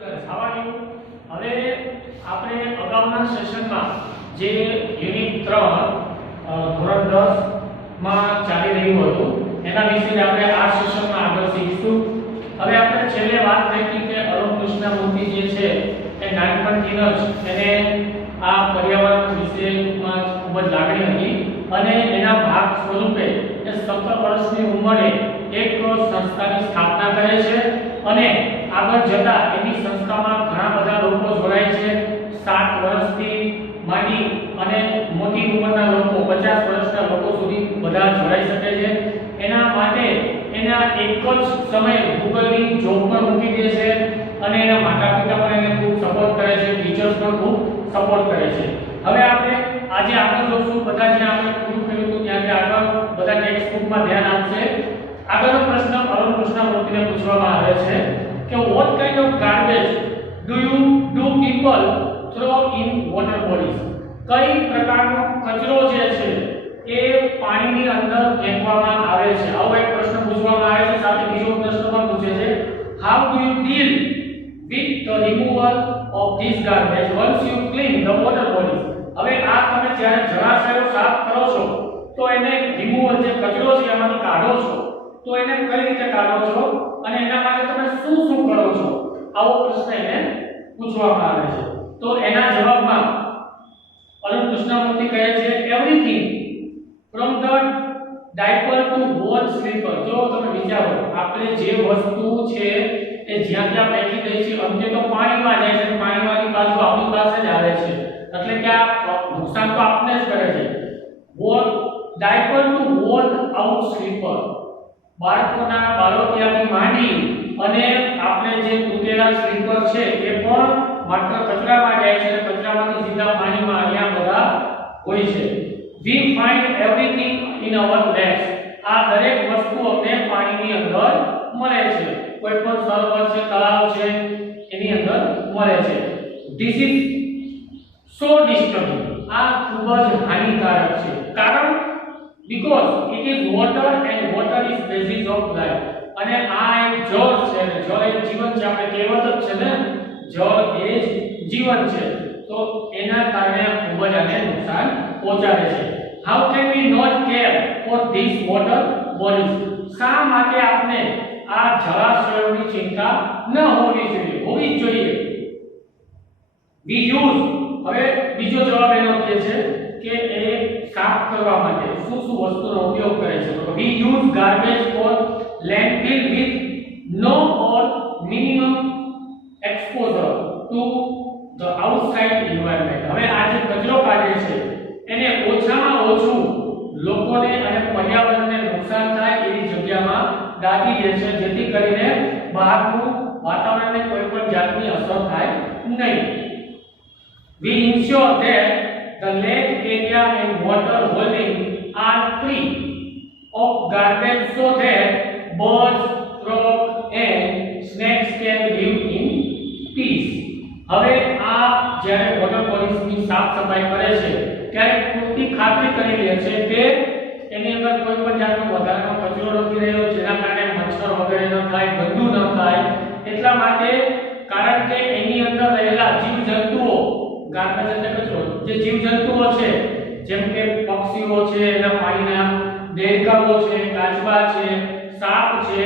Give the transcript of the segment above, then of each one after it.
હવે આપણે અગાઉના સેશનમાં જે યુનિટ 3 ધોરણ 10 માં ચાલી રહ્યું હતું એના વિશે આપણે આ સેશનમાં આગળ શીખીશું। હવે આપણે છેલ્લે વાત થઈ હતી કે અરુણ કૃષ્ણમૂર્તિ જે છે એ નાનપણથી જ એને આ પર્યાવરણ વિશેમાં ખૂબ જ લાગણી હતી અને એના ભાગ સ્વરૂપે એ 17 વર્ષની ઉંમરે એક સંસ્થાની સ્થાપના કરે છે અને આગળ જતા એની સંસ્થામાં ઘણા બધા લોકો જોડાય છે। 7 વર્ષથી માંડી અને મોટી ઉંમરના લોકો 50 વર્ષના લોકો સુધી બધા જોડાઈ શકે છે। એના માટે એના એક જ સમયે ગૂગલની જોબ પર મૂકી દે છે અને એના માતા-પિતા પણ એને ખૂબ સપોર્ટ કરે છે, ટીચર્સ પણ ખૂબ સપોર્ટ કરે છે। હવે આપણે આજે આગળ જોશું બધા જે આપણે પૂરું કર્યું હતું ત્યાંથી આગળ બધા ટેક્સ્ટ બુકમાં ધ્યાન આપશે। આગળનો પ્રશ્ન અરુણ કૃષ્ણમૂર્તિને પૂછવામાં આવે છે કે what kind of garbage do people throw in water bodies? કઈ પ્રકારનો કચરો જે છે એ પાણીની અંદર ફેંકવામાં આવે છે? આવો એક પ્રશ્ન પૂછવામાં આવે છે। સાથે બીજો પ્રશ્ન પણ પૂછે છે how do you deal with the removal of this garbage once you clean the water bodies? હવે આ તમે જ્યારે જળાશયો સાફ કરો છો તો એને રિમૂવલ જે કચરો છે એમાંથી કાઢો છો તો એને કઈ રીતે કાઢો છો અને એના માટે તમે શું શું કરો છો? આવો પ્રશ્ન એને પૂછવામાં આવે છે। તો એના જવાબમાં અરુણ કૃષ્ણમૂર્તિ કહે છે everything from the diaper to what slipper. જો તમે વિચારો આપણે જે વસ્તુ છે એ જ્યાં ત્યાં ફેંકી દઈએ છીએ અંતે તો પાણીમાં જાય છે, પાણીમાંથી પાછું આપણી પાસે જ આવે છે, એટલે કે આ નુકસાન તો આપને જ કરે છે। વોટ ડાયપર ટુ વોટ આઉટ સ્લીપર, બાળકિયાથી માંડી અને આપણે જે તૂટેલા સ્લીપર છે એ પણ માત્ર કચરામાં જાય છે, કચરામાંથી સીધા પાણીમાં અહીંયા બધા હોય છે। we find everything in our lakes। આ દરેક વસ્તુ અમને પાણીની અંદર મળે છે, કોઈ પણ સરોવર છે, તળાવ છે એની અંદર મળે છે। this is so disturbing। આ ખૂબ જ હાનિકારક છે, કારણ because it is water and water is basis of life। અને આ એક જળ છે અને જળ એ જીવન છે, આપણે કહેવત જ છે ને જળ એ જ જીવન છે, તો એના કારણે ખૂબ જ આને નુકસાન પહોંચાડે છે। how can we not care for these water bodies? શા માટે આપણે આ જળાશયોની ચિંતા ન હોવી જોઈએ? હોવી જ જોઈએ। we use, હવે બીજો જવાબ એનો કહે છે કે એ સાફ કરવા માટે શું શું વસ્તુનો ઉપયોગ કરે છે? તો we use garbage for landfill with no or minimum exposure to the outside environment। હવે આ જે કચરો કાઢે છે એને ઓછામાં ઓછું લોકોને અને પર્યાવરણને નુકસાન થાય એવી જગ્યામાં દાટી દે છે, જેથી કરીને બહારનું વાતાવરણને કોઈ પણ જાતની અસર થાય નહીં। we ensure that the lake area and water holding are free of garbage so that birds, frogs and snakes can live in peace। હવે આ જ્યારે વોટર બોડીઝની સાફ સફાઈ કરે છે ત્યારે પૂરતી ખાતરી કરી લે છે કે એની અંદર કોઈ પણ જાતનો વધારાનો કચરો નથી રહ્યો, જેના કારણે મચ્છર વગેરે ન થાય, ગંદુ ન થાય, એટલા માટે કારણ કે એની અંદર રહેલા જીવજંતુઓ, ગાર્બેજ એટલે કચરો, જે જીવજંતુઓ છે જેમ કે પક્ષીઓ છે, એના પાણીના દેડકાઓ છે, કાચબા છે, સાપ છે,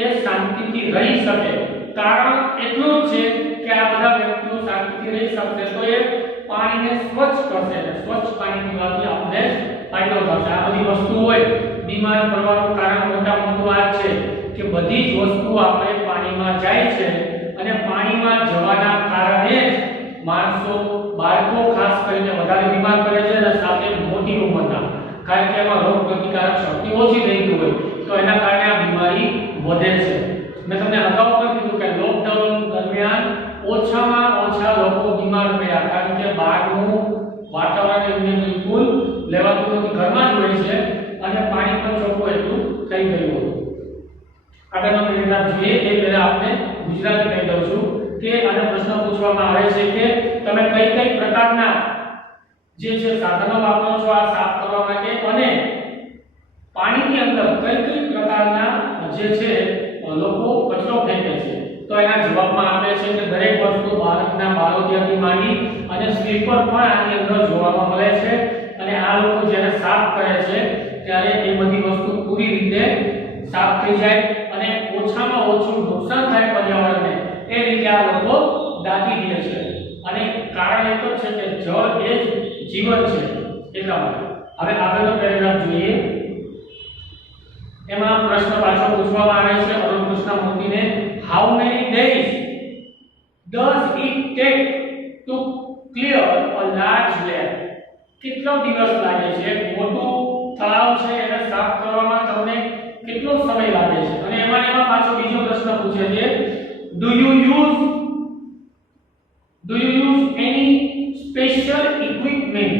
એ શાંતિથી રહી શકે। કારણ એટલું જ છે કે આ બધા વ્યક્તિઓ શાંતિથી રહી શકશે તો એ પાણીને સ્વચ્છ કરશે અને સ્વચ્છ પાણી પીવાથી આપણને ફાયદો થશે। આ બધી વસ્તુ હોય, બીમાર પડવાનું કારણ મોટા મોટું આ છે કે બધી જ વસ્તુઓ આપણે પાણીમાં જાય છે અને પાણીમાં જવાના કારણે જ માણસો, બાળકો ખાસ કરીને વધારે બીમાર પડે છે અને સાથે મોટી ઉંમરના, કારણ કે એમાં રોગ પ્રતિકારક શક્તિ ઓછી થઈ ગઈ હોય તો એના કારણે આ બીમારી વધે છે। મેં તમને અગાઉ પણ કીધું કે લોકડાઉન દરમિયાન ઓછામાં ઓછા લોકો બીમાર પડ્યા, કારણ કે બહારનું વાતાવરણ એમને બિલકુલ લેવાતું નથી, ઘરમાં જ હોય છે અને પાણી પણ ચોખ્ખું એટલું થઈ ગયું હતું। આગળનો પેરેગ્રાફ જોઈએ એ પહેલા આપણે ગુજરાતી કહી દઉં છું કે આનો પ્રશ્ન પૂછવામાં આવે છે કે તમે કઈ કઈ પ્રકારના જે છે સાધનો વાપરો છો આ સાફ કરવા માટે અને પાણીની અંદર કઈ કઈ પ્રકારના જે છે લોકો કચરો ફેંકે છે? તો એના જવાબમાં આપે છે કે દરેક પગના બાળોતિયાથી માંડી અને સ્લીપર પણ આની અંદર જોવામાં મળે છે અને આ લોકો જ્યારે સાફ કરે છે ત્યારે એ બધી વસ્તુ પૂરી રીતે સાફ થઈ જાય અને ઓછામાં ઓછું નુકસાન થાય પર્યાવરણને એ રીતે આ લોકો દાટી દે છે અને કારણ એ તો છે કે જળ એ જ જીવન છે એટલા માટે. હવે આગળનો પેરેગ્રાફ જોઈએ. એમાં પ્રશ્ન પાછો પૂછવામાં આવે છે અરુણ કૃષ્ણમૂર્તિને, how many days does it take to clear a large lake? કેટલો દિવસ લાગે છે એક મોટું તળાવ છે એને સાફ કરવામાં તમને કેટલો સમય લાગે છે? અને એમાં પાછો બીજો પ્રશ્ન પૂછે છે, do you use any special equipment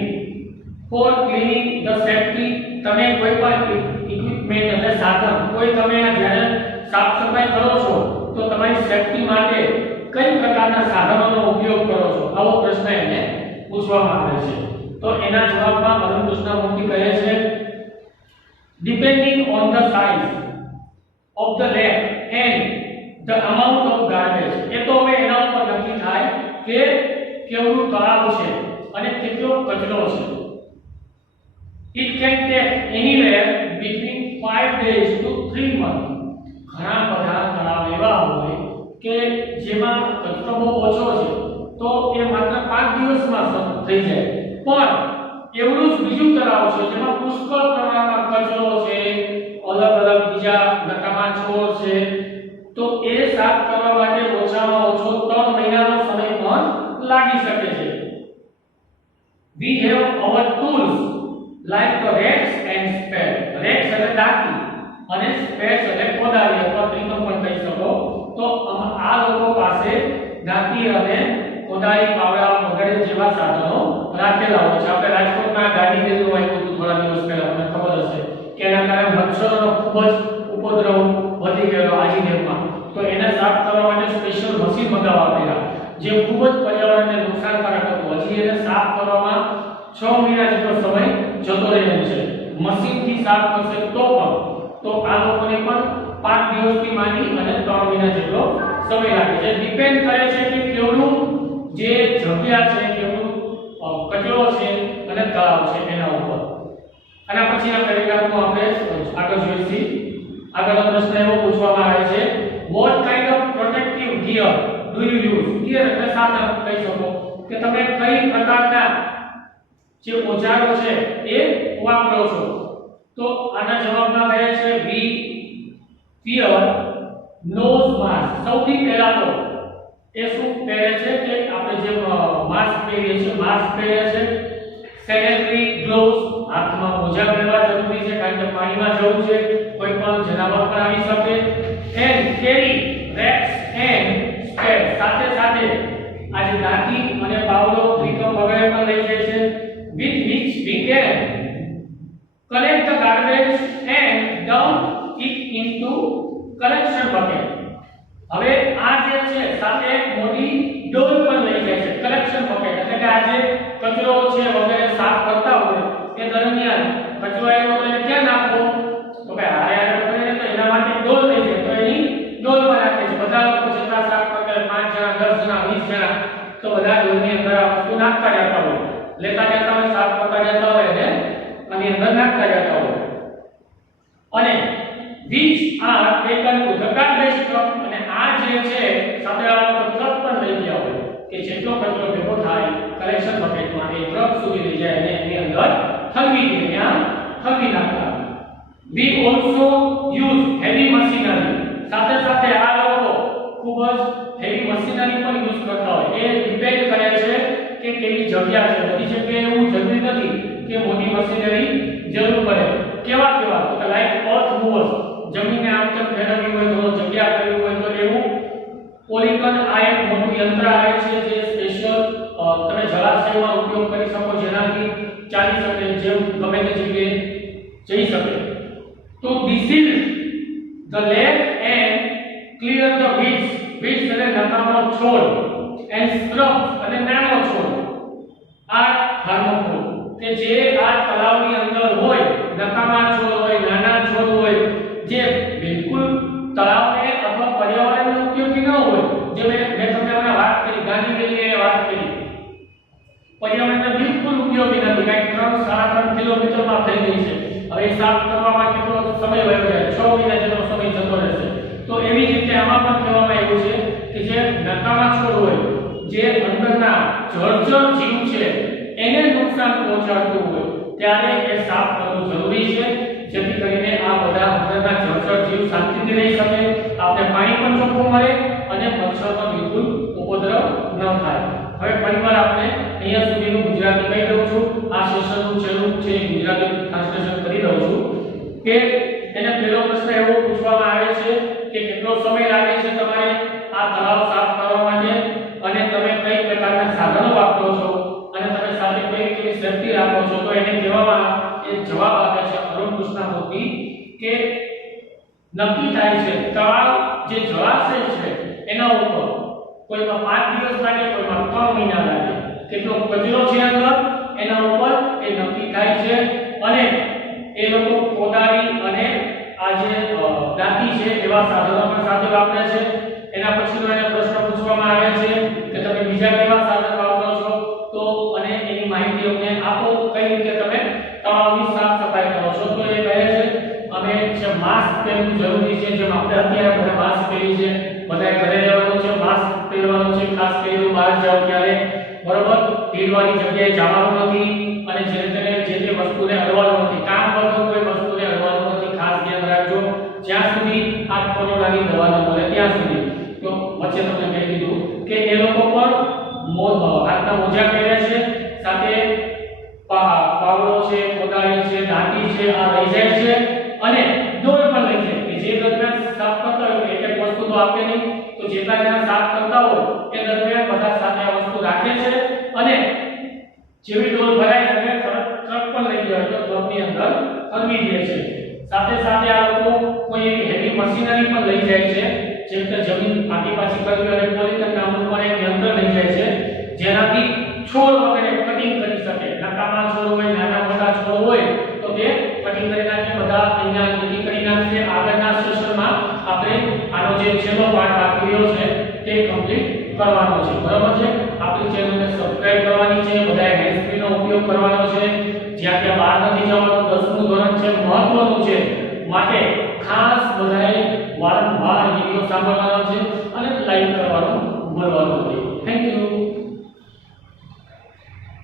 for cleaning the safety? તમે કોઈ પણ ઇક્વિપમેન્ટ એટલે સાધન કોઈ તમે જ્યારે સાફ સફાઈ કરો છો તો તમારી સેફટી માટે કઈ પ્રકારના સાધનોનો ઉપયોગ કરો છો? આવો પ્રશ્ન એને પૂછવામાં આવે છે. તો એના જવાબમાં અરુણ કૃષ્ણમૂર્તિ કહે છે, depending on the size of the lake and the amount of garbage. એ તો હવે એના ઉપર નક્કી થાય કે કેવડું તળાવ છે અને કેટલો કચરો છે. It can take anywhere between 5 days to 3 months. ઘણા બધા તળાવ એવા હોય કે જેમાં કચરો બહુ ઓછો છે તો એ માત્ર 5 દિવસમાં થઈ જાય. પણ એવું જ બીજું તળાવ છે જેમાં પુષ્કળ પ્રમાણમાં કચરો છે, અલગ અલગ બીજા નકામા છોડ છે, તો એ સાફ કરવા માટે ઓછામાં ઓછો 3 મહિનાનો સમય પણ લાગી શકે છે. We have our tools like the rakes and spade. Rakes એટલે દાંતી અને spades એટલે કોદાળી અથવા ત્રિકમ પણ કહી શકો. તો આ લોકો પાસે દાંતી અને કોદાળી, પાવડા વગેરે જેવા સાધનો રાખેલા હોય છે. આપણે રાજકોટમાં ગાંધીનગરનું આવ્યું હતું થોડા દિવસ પહેલા, તમને ખબર હશે કે એના કારણે મચ્છરોનો ખૂબ જ ઉપદ્રવ વધી ગયો આજીદેવમાં. તો એને સાફ કરવા માટે સ્પેશિયલ મશીન મંગાવવા પડ્યા જે ખૂબ જ પર્યાવરણને નુકસાનકારક હતું. હજી એને સાફ કરવામાં 6 મહિના જેટલો સમય જતો રહ્યો છે. મશીનથી સાફ કરશે તો આ લોકોને પણ 5 દિવસથી માંડી અને 3 મહિના જેટલો સમય લાગે છે. ડિપેન્ડ કરે છે કે કેવડું જે જગ્યા છે, કેવડું કચરો છે અને તળાવ છે એના ઉપર. અને પછીના પેરેગ્રાફમાં આપણે આગળ જોઈશું. આગળનો પ્રશ્ન એવો પૂછવામાં આવે છે, what kind of protective gear do you use? gear એટલે સાધન કહી શકો કે તમે કઈ પ્રકારના જે ઓજારો છે એ વાપરો છો? તો આના જવાબમાં કહે છે, we wear nose mask. સૌથી પહેલા તો એ શું પહેરે છે કે આપણે જે માસ્ક પહેરીએ છીએ, માસ્ક પહેરે છે. સેનેટરી ગ્લોવ્સ, હાથમાં મોજા પહેરવા જરૂરી છે કારણ કે પાણીમાં જવું છે, કોઈ પણ જનાવર પણ આવી શકે. And carry rakes and spade. સાથે સાથે આજે દાંતી અને પાવડો, ત્રિકમ વગેરે પણ લઈ જાય છે. with which we can collect the garbage and dump it into collection bucket. હવે આ જે છે સાથે એક મોટી ડોલ પણ લઈ જાય છે, કલેક્શન બકેટ. એટલે કે આ જે કચરો છે વગેરે સાફ કરતા હોય તે દરમિયાન કચરો આવ્યો તો એને ક્યાં નાખવો? તો કે હારે કરીને તો એના માટે ડોલ લઈ જાય તો એની ડોલમાં રાખે છે. બધા લોકો જેટલા સાફ કરતા 5 જણા, 10 જણા, 20 જણા તો બધા ડોલની અંદર આ વસ્તુ નાખતા જતા હોય, લેતા જતા હોય, સાફ કરતા જતા હોય અને આની અંદર નાખતા જતા હોય. અને which are taken to the garbage truck. અને આ જે છે સાથે આ ટ્રક પણ લઈ ગયા હોય કે જેટલો કચરો ભેગો થાય કલેક્શન બકેટમાં એ ટ્રક સુધી લઈ જાય અને એની અંદર ઠલવી દે, ત્યાં ઠલવી નાખતા. we also use heavy machinery. સાથે સાથે આ લોકો ખૂબ જ હેવી મશીનરી પણ યુઝ કરતા હોય. એ ડિપેન્ડ કરે છે કે કેવી જગ્યા છે. બધી જગ્યાએ એવું જરૂરી નથી કે મોટી મશીનરી જરૂર પડે. કેવા તો કે લાઈક અર્થ મૂવર્સ, જમીનને આમ તેમ ફેરવવી હોય તો જગ્યા કરવી હોય તો એવું. પોલિગન, આ એક મોટું યંત્ર આવે છે જે સ્પેશિયલ તમે જળાશયમાં ઉપયોગ કરી શકો જેનાથી ચાલી શકે, જેમ ગમે તે જગ્યાએ જઈ શકે. તો ડિસીલ the lake and clear the weeds. weeds એટલે નકામો છોડ, and scrubs અને નાનો છોડ are harmful. કે જે આ તળાવની અંદર હોય, નકામા છોડ હોય, નાના છોડ હોય જે બિલકુલ તળાવને અથવા પર્યાવરણને ઉપયોગી ન હોય, જે મેં તમને હમણાં વાત કરી ગાંધીનગરની પર્યાવરણને બિલકુલ ઉપયોગી નથી, કંઈક 3-3.5 કિલોમીટરમાં થઈ ગઈ છે. હવે એ સાફ કરવામાં કેટલો સમય વયો જાય? 6 મહિના જેટલો સમય જતો રહેશે. તો એવી જ રીતે આમાં પણ કહેવામાં આવ્યું છે કે જે નકામા છોડ હોય, જે અંદરના જળચર જીવ છે એને નુકસાન પહોંચાડતું હોય ત્યારે એ સાફ કરવું જરૂરી છે, જેથી કરીને આ બધા અંદરના જળચર જીવ શાંતિથી રહી શકે, આપણે પાણી પણ ચોખ્ખું મળે અને મચ્છરનો બિલકુલ ઉપદ્રવ ન થાય. હવે ફરીવાર આપણે અહીંયા સુધીનું ગુજરાતી કહી દઉં છું. આ સેશનનું છેલ્લું છે ગુજરાતી ટ્રાન્સલેશન કરી દઉં છું કે એને પહેલો પ્રશ્ન એવો પૂછવામાં આવે છે કે કેટલો સમય લાગે છે તમારે આ તળાવ સાફ કરવા માટે અને તમે કઈ પ્રકારના સાધનો વાપરો છો અને તમે સાથે કઈ કેવી સેફટી રાખો છો. તો એને કહેવામાં એ જવાબ આપે છે અરુણ કૃષ્ણમૂર્તિ કે નક્કી થાય છે તળાવ જે જળાશય છે એના ઉપર કોઈમાં 5 દિવસ લાગે, કોઈમાં 3 મહિના લાગે, કેટલો કચરો છે અંદર એના ઉપર એ નક્કી થાય છે. અને એ લોકો કોદાળી અને આ જે દાંતી છે એવા સાધનો પણ સાથે વાપરે છે. એના પછીનો એને પ્રશ્ન પૂછવામાં આવે છે કે તમે બીજા કેવા સાધન વાપરો છો, તો અને એની માહિતી અમને આપો, કઈ રીતે તમે તળાવની સાફ સફાઈ કરો છો. તો એ કહે છે અમે જે માસ્ક પહેરવું જરૂરી છે, જેમ આપણે અત્યારે બધા માસ્ક પહેરી છે, બધાએ ઘરે રહેવાનું છે, માસ્ક પહેરવાનું છે, ખાસ કરીને બહાર જાવ ત્યારે, બરોબર, ભીડવાળી જગ્યાએ જવાનું નથી અને જે તે વસ્તુને અડવાનું નથી, કામ વગર કોઈ વસ્તુને અડવાનું નથી, ખાસ ધ્યાન રાખજો જ્યાં સુધી આ કોરોનાની દવા ન મળે ત્યાં સુધી. તો વચ્ચે તમને કહી દીધું કે એ લોકો પણ હાથના મોજા પહેરે છે, સાથે પાવડો છે, કોદાળી છે, દાંતી છે આ લઈ જાય છે અને દોર પણ લઈ જાય કે જે દરમિયાન સાફ કરતા હોય એક એક વસ્તુ તો આપે નહીં, તો જેટલા જણા સાફ કરતા હોય એ દરમિયાન બધા સાથે આ વસ્તુ રાખે છે અને જેવી ડોલ ભરાય એટલે ટ્રક પણ લઈ જાય તો ટ્રકની અંદર ફરવી દે છે. સાથે સાથે આ લોકો કોઈ એવી હેવી મશીનરી પણ લઈ જાય છે, જેમ કે જમીન આખી પાછી કરવી અને પોલીથીન નામનું પણ એક યંત્ર લઈ જાય છે, જેનાથી છોડ વગેરે કટિંગ કરી શકે. નકામા છોડ હોય, નાના મોટા છોડ હોય તો તે કટિંગ કરી નાખે. બધા અહીંયા નીતિ કરી નાખશે. આગળના સેશનમાં આપણે આનો જે છેલ્લો પાર્ટ બાકી રહ્યો છે તે કમ્પ્લીટ કરવાનો છે, બરાબર છે. આપણી ચેનલને સબસ્ક્રાઇબ કરવાની છે, બધાએ હેન્ડ ફ્રીનો ઉપયોગ કરવાનો છે, જ્યાં ત્યાં બહાર નથી જવાનું, 10મું ધોરણ છે, મહત્વનું છે, માટે ખાસ બધાએ વારંવાર વિડિયો સાંભળવાનો છે અને લાઈક કરવાનું ભૂલવાનું નથી. Thank you.